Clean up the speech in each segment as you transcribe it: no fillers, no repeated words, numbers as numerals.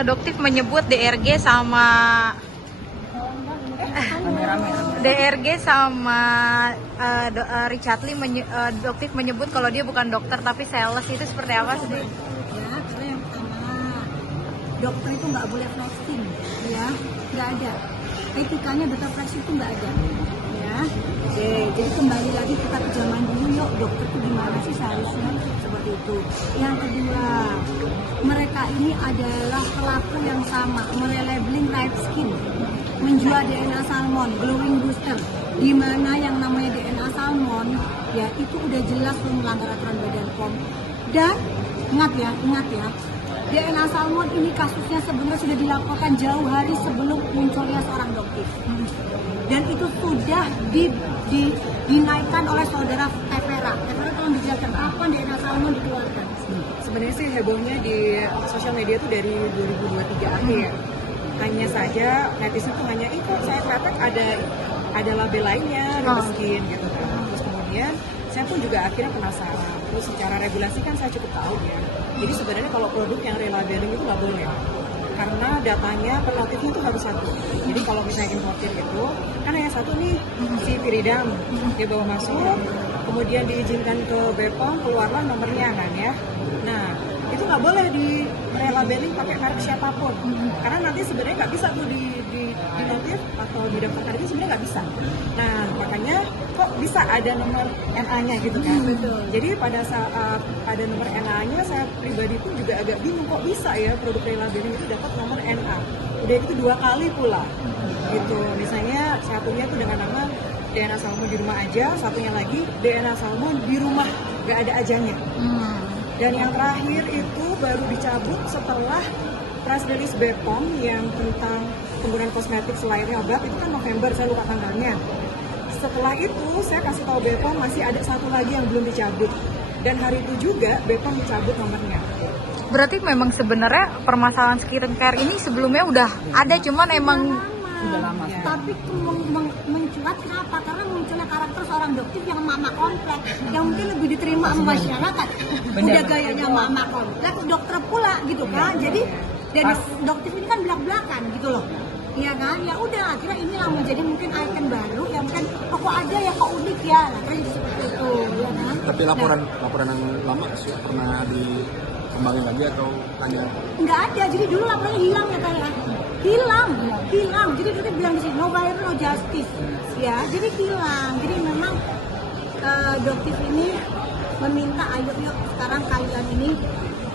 Doktif menyebut DRG sama Richard Lee Doktif menyebut kalau dia bukan dokter tapi sales. Itu seperti apa sih? Ya, karena yang pertama, dokter itu nggak boleh flexing, ya, nggak ada. Etikanya dokter flexing itu nggak ada, ya. Oke, jadi kembali lagi kita ke zaman dulu, yuk, dokter itu gimana sih seharusnya seperti itu. Yang kedua, mereka ini adalah pelaku yang sama, melabelling light skin, menjual DNA salmon, glowing booster, di mana yang namanya DNA salmon, ya itu udah jelas melanggar aturan Badan POM. Dan ingat ya, DNA salmon ini kasusnya sebenarnya sudah dilaporkan jauh hari sebelum munculnya seorang dokter. Dan itu sudah dinaikkan oleh saudara Tevera. Tevera tolong dijelaskan kapan DNA salmon dikeluarkan. Sebenarnya sih hebohnya di sosial media itu dari 2023 akhir. Hanya saja netizen tuh hanya itu saya traffic ada label lainnya River Skin gitu kan. Terus kemudian saya pun juga akhirnya penasaran. Terus secara regulasi kan saya cukup tahu ya. Jadi sebenarnya kalau produk yang relabeling itu nggak boleh. Karena datanya penatifnya itu harus satu. Jadi kalau misalnya importir itu kan hanya satu nih si Piridam dia bawa masuk, kemudian diizinkan ke BPOM, keluarlah nomornya kan ya. Nah itu nggak boleh di relabeling pakai merek siapapun, karena nanti sebenarnya nggak bisa tuh di notif atau didaftarkan itu sebenarnya nggak bisa. Nah makanya kok bisa ada nomor NA-nya gitu kan. Jadi pada saat ada nomor NA-nya saya pribadi pun juga agak bingung kok bisa ya produk relabeling itu dapat nomor NA. Udah itu 2 kali pula gitu. Misalnya satunya tuh dengan nama DNA salmon di rumah aja, satunya lagi DNA salmon di rumah nggak ada ajanya. Dan yang terakhir itu baru dicabut setelah press release BPOM yang tentang penggunaan kosmetik selain obat itu kan November, saya lupa tanggalnya. Setelah itu saya kasih tahu BPOM masih ada satu lagi yang belum dicabut. Dan hari itu juga BPOM dicabut nomornya. Berarti memang sebenarnya permasalahan skincare ini sebelumnya udah ada, cuman emang udah lama. Ya. Tapi mencuat kenapa? Karena munculnya karakter seorang dokter yang mama kompleks, yang mungkin lebih diterima sama masyarakat. Udah gayanya mama kompleks, dokter pula gitu kan. Jadi dari dokter ini kan belak-belakan gitu loh. Iya kan? Ya udah akhirnya inilah menjadi mungkin icon baru yang mungkin kok ada ya kok unik ya. Nah, terus jadi seperti itu, ya kan? Tapi laporan yang lama sih pernah dikembangin lagi atau hanya? Nggak ada. Jadi dulu laporannya hilang ya tadi kan? Hilang. Jadi kita bilang di sini no buyer no justice, ya. Jadi hilang. Jadi memang dokter ini meminta ayo yuk sekarang kalian ini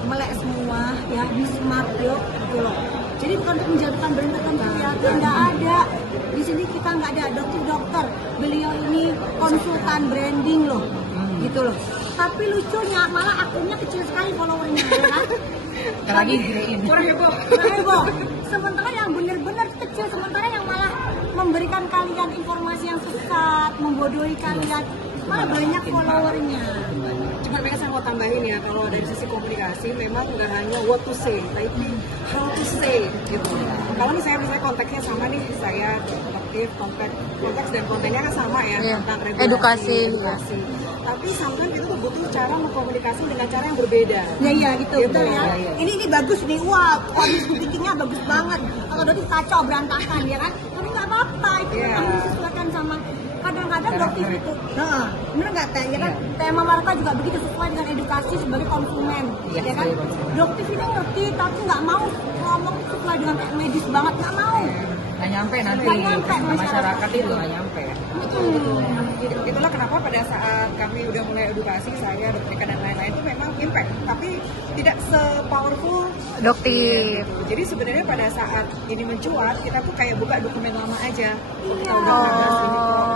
melek semua ya di smart yuk gitu loh. Jadi bukan untuk menjatuhkan brand tertentu ya, nggak ada. Di sini kita nggak ada dokter. Beliau ini konsultan branding loh, gitu loh. Tapi lucunya malah akunnya kecil sekali followernya, ya kan? Lagi kurang heboh. Sementara yang benar-benar kecil, sementara yang malah memberikan kalian informasi yang sesat, membodohi kalian, malah banyak followernya. Cuma mereka saya mau tambahin ya, kalau dari sisi komunikasi memang nggak hanya what to say, tapi how to say gitu. Kalau misalnya konteksnya sama nih, saya aktif, konteks dan kontennya kan sama ya, tentang regulasi, edukasi. Tapi sometimes itu butuh cara mengkomunikasi dengan cara yang berbeda. Iya gitu, betul ya. Ini bagus nih, wah, thinkingnya bagus banget. Kalau udah kacau berantakan ya kan, tapi nggak apa-apa, itu harus disesuaikan sama. Kadang-kadang dokter itu, bener nggak teh? Ya kan, tema mereka juga begitu sesuai dengan edukasi sebagai konsumen, ya kan? Dokter ini ngerti, tapi nggak mau ngomong sesuai dengan medis banget, nggak mau. Nggak nyampe nanti masyarakat itu nggak nyampe. Itulah kenapa pada saat kami udah mulai edukasi, saya, Dokter dan lain-lain itu memang impact, tapi tidak se-powerful dokter. Jadi sebenarnya pada saat ini mencuat, kita tuh kayak buka dokumen lama aja.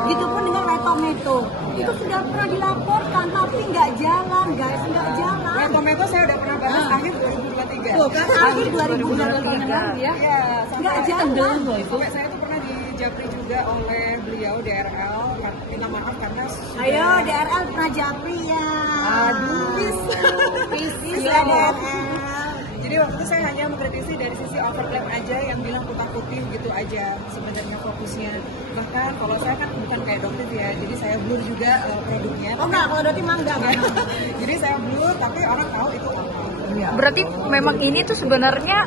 Gitu pun dengan Retometo. Itu sudah pernah dilaporkan, tapi nggak jalan, guys, nggak jalan. Retometo saya udah pernah bahas akhir 2023. Tuh kan, akhir 2023 ya. Iya, nggak jalan. Sampai saya tuh pernah dijapri juga oleh beliau DRL. Minta maaf karena ayo DRL pernah japri ya. Aduh, Peace ya DRL. Jadi waktu itu saya hanya mengkritisi dari sisi overlap aja, yang bilang putih gitu aja sebenarnya fokusnya. Bahkan kalau saya kan bukan kayak dokter ya, jadi saya blur juga produknya. Oh enggak, kalau dokter mah enggak. Jadi saya blur tapi orang tahu itu apa. Berarti memang ini tuh sebenarnya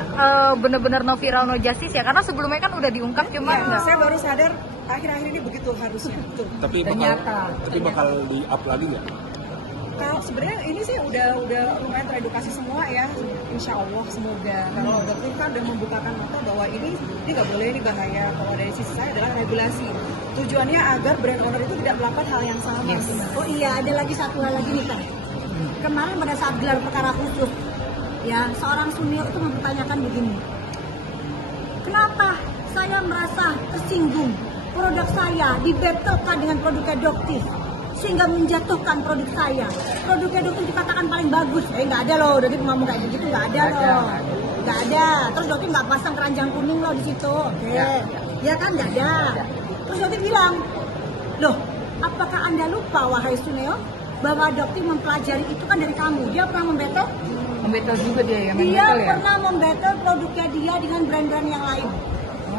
benar-benar no viral no justice ya, karena sebelumnya kan udah diungkap cuma Ya, saya baru sadar akhir-akhir ini begitu harusnya. Betul. Tapi bakal di up lagi nggak? Kalau sebenarnya ini sih udah lumayan teredukasi semua ya, insya Allah semoga. Kalau dokter kan udah membukakan mata bahwa ini nggak boleh, ini bahaya. Kalau dari sisi saya adalah regulasi. Tujuannya agar brand owner itu tidak melakukan hal yang sama. Oh iya, ada lagi satu hal lagi nih kan. Kemarin pada saat gelar perkara khusus, ya seorang senior itu mempertanyakan begini. Kenapa saya merasa tersinggung produk saya dibetelkan dengan produknya Doktif sehingga menjatuhkan produk saya. Produknya Doktif dikatakan paling bagus. Nggak ada loh, Doktif ngomong kayak begitu, nggak ada loh. Nggak ada. Terus Doktif nggak pasang keranjang kuning loh di situ. Oke. Ya kan nggak ada. Terus Doktif bilang, loh apakah Anda lupa wahai Suneo bahwa Doktif mempelajari itu kan dari kamu. Dia pernah membetel? Membetel juga dia ya? Dia pernah membetel produknya dia dengan brand-brand yang lain.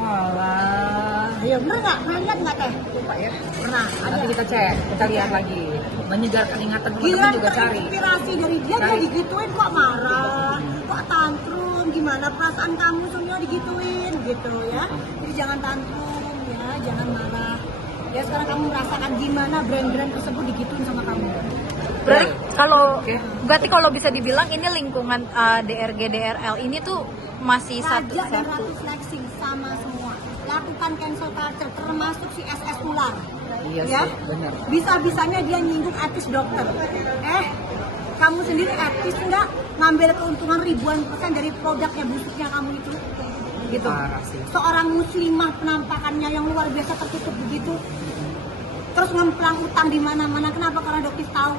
Walah. Iya bener nggak? Pernah lihat nggak teh? Lupa ya. Pernah. Nanti kita cek, kita lihat lagi. Menyegarkan ingatan Gila, teman-teman juga cari. terinspirasi dari dia, dia digituin kok marah, kok tantrum, gimana perasaan kamu semua digituin gitu ya. Jadi jangan tantrum ya, jangan marah. Ya sekarang kamu merasakan gimana brand-brand tersebut digituin sama kamu. Berarti kalau bisa dibilang ini lingkungan DRG DRL ini tuh masih Raja dan satu-satu. Ratu Flexing sama semua. Lakukan cancel culture termasuk si SS Ular. Iya Ya? sih, benar. Bisa-bisanya dia nyinggung etis dokter. Kamu sendiri etis nggak ngambil keuntungan ribuan persen dari produknya busuknya kamu itu? Gitu. Parah sih. Seorang muslimah penampakannya yang luar biasa tertutup begitu. Terus ngemplang utang di mana-mana. Kenapa? Karena dokter tahu.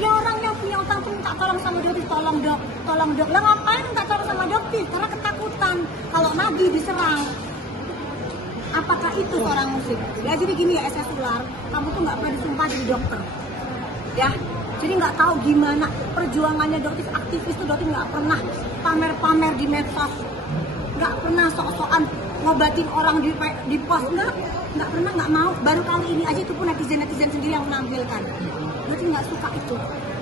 Ya orang yang punya utang tuh minta tolong sama dokter, tolong dok. Lah ngapain minta tolong sama dokter? Karena ketakutan kalau Nabi diserang. Apakah itu seorang muslim? Ya jadi gini ya SS Ular, kamu tuh nggak pernah disumpah jadi dokter, ya. Jadi nggak tahu gimana perjuangannya dokter aktivis itu. Dokter nggak pernah pamer-pamer di medsos, nggak pernah sok-sokan ngobatin orang di pos, nggak pernah, nggak mau. Baru kali ini aja itu pun netizen sendiri yang menampilkan. Dokter nggak suka itu.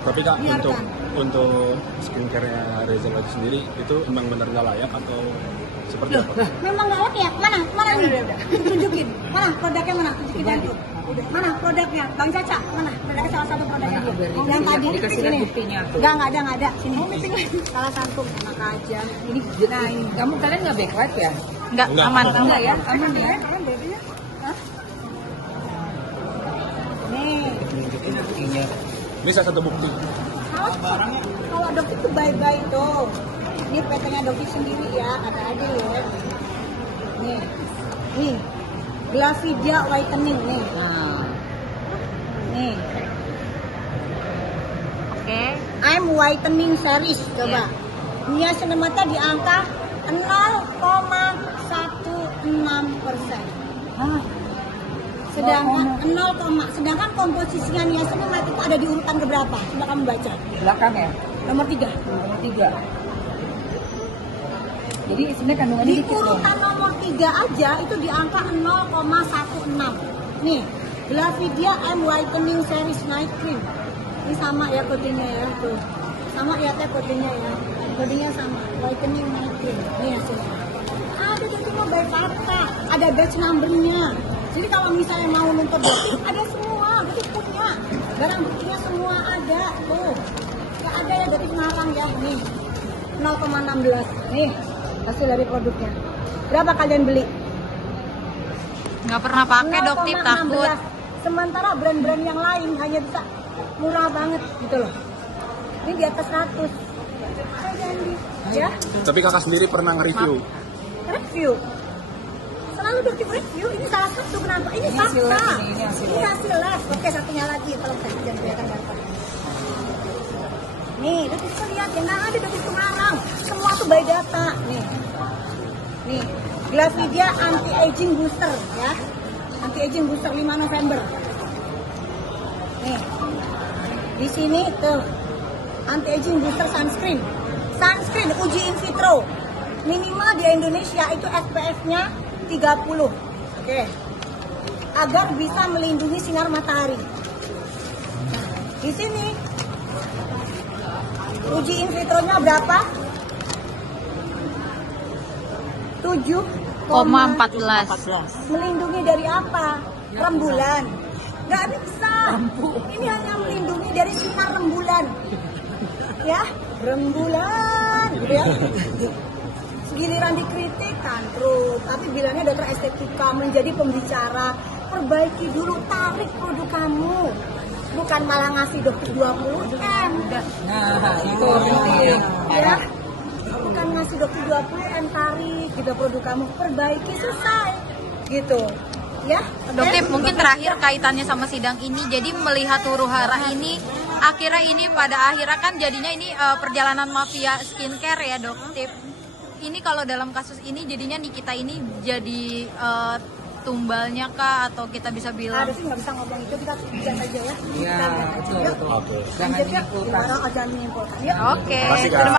Tapi Kak, Biarkan. untuk skincare-nya Reza Lodge sendiri itu emang benar nggak layak atau seperti apa? Memang nggak layak. Mana nih? Tunjukin. Mana produknya, mana? Tunjukin dulu. Mana produknya? Bang Caca, mana? Produknya salah satu produknya dia. Yang tadi Dikasih lihat sini. buktinya tuh. Nggak ada. Sini. Salah satu. Enak aja. Ini Nah, kalian nggak backlight ya? Enggak, Enggak. aman. Enggak ya? Aman ya? Hah? Nih. Nunjukin buktinya. Ini salah satu bukti. Kalau dokter itu baik-baik tuh. Ini PT-nya dokter sendiri ya, ada aja ya. Nih, Glavidia Whitening nih. Nah, Nih, Oke. I'm Whitening Series, coba. Niacinamide mata di angka 0,16%. Sedangkan komposisinya niacinamide itu ada di urutan keberapa? Coba kamu baca. belakang ya? Nomor 3. Nomor 3. Jadi sebenarnya kandungannya Di dikit loh. urutan nomor 3 aja itu di angka 0,16. Nih, Glavidia M Whitening Series Night Cream. Ini sama ya kodenya ya, tuh. Sama ya teh kodenya ya. Kodenya sama, Whitening Night Cream. Nih hasilnya. Ada semua by kata, ada batch numbernya. Jadi kalau misalnya mau nuntut dokter, ada semua, dokter punya. Barang buktinya semua ada, tuh. Gak ada ya dokter ngarang ya, nih. 0,16. Nih, hasil dari produknya. Berapa kalian beli? Nggak pernah pakai dokter, takut. Sementara brand-brand yang lain hanya bisa murah banget gitu loh. Ini di atas 100. Ya, Tapi kakak sendiri pernah nge-review. review. Selalu dokter review. Ini salah satu kenapa? Ini hasil fakta. lab ini hasil Ini lab. hasil lab. Oke, satunya lagi kalau saya jangan kelihatan barcode. Nih, dokter bisa lihat ya, nggak ada dokter pengarang. Semua tuh by data. Nih, Glavidia Anti-Aging Booster ya. Anti-Aging Booster 5 November. Nih, di sini tuh Anti-Aging Booster Sunscreen Sunscreen uji in vitro. Minimal di Indonesia itu SPF-nya 30. Oke. Agar bisa melindungi sinar matahari. Di sini uji in vitro-nya berapa? 7,14. Melindungi dari apa? Rembulan. Nggak bisa. Ini hanya melindungi dari sinar rembulan. Ya, rembulan. Ya. Giliran dikritik tantrum, tapi bilangnya dokter estetika, menjadi pembicara, perbaiki dulu, tarik produk kamu. Bukan malah ngasih dokter 20M. Nah, itu Ya. Bukan ngasih dokter 20M, tarik gitu produk kamu, perbaiki, selesai. Gitu. Ya. Dokter, mungkin terakhir kaitannya sama sidang ini, jadi melihat huru hara ini, akhirnya ini pada akhirnya kan jadinya ini perjalanan mafia skincare ya dokter. Ini kalau dalam kasus ini jadinya Nikita ini jadi tumbalnya kah, atau kita bisa bilang? Ada sih nggak bisa ngomong itu, kita bicara aja ya. Iya, betul. Oke. Jangan Lanjut ya, menyimpulkan. jangan menyimpulkan. Yuk. Oke. Terima kasih, Kak. Terima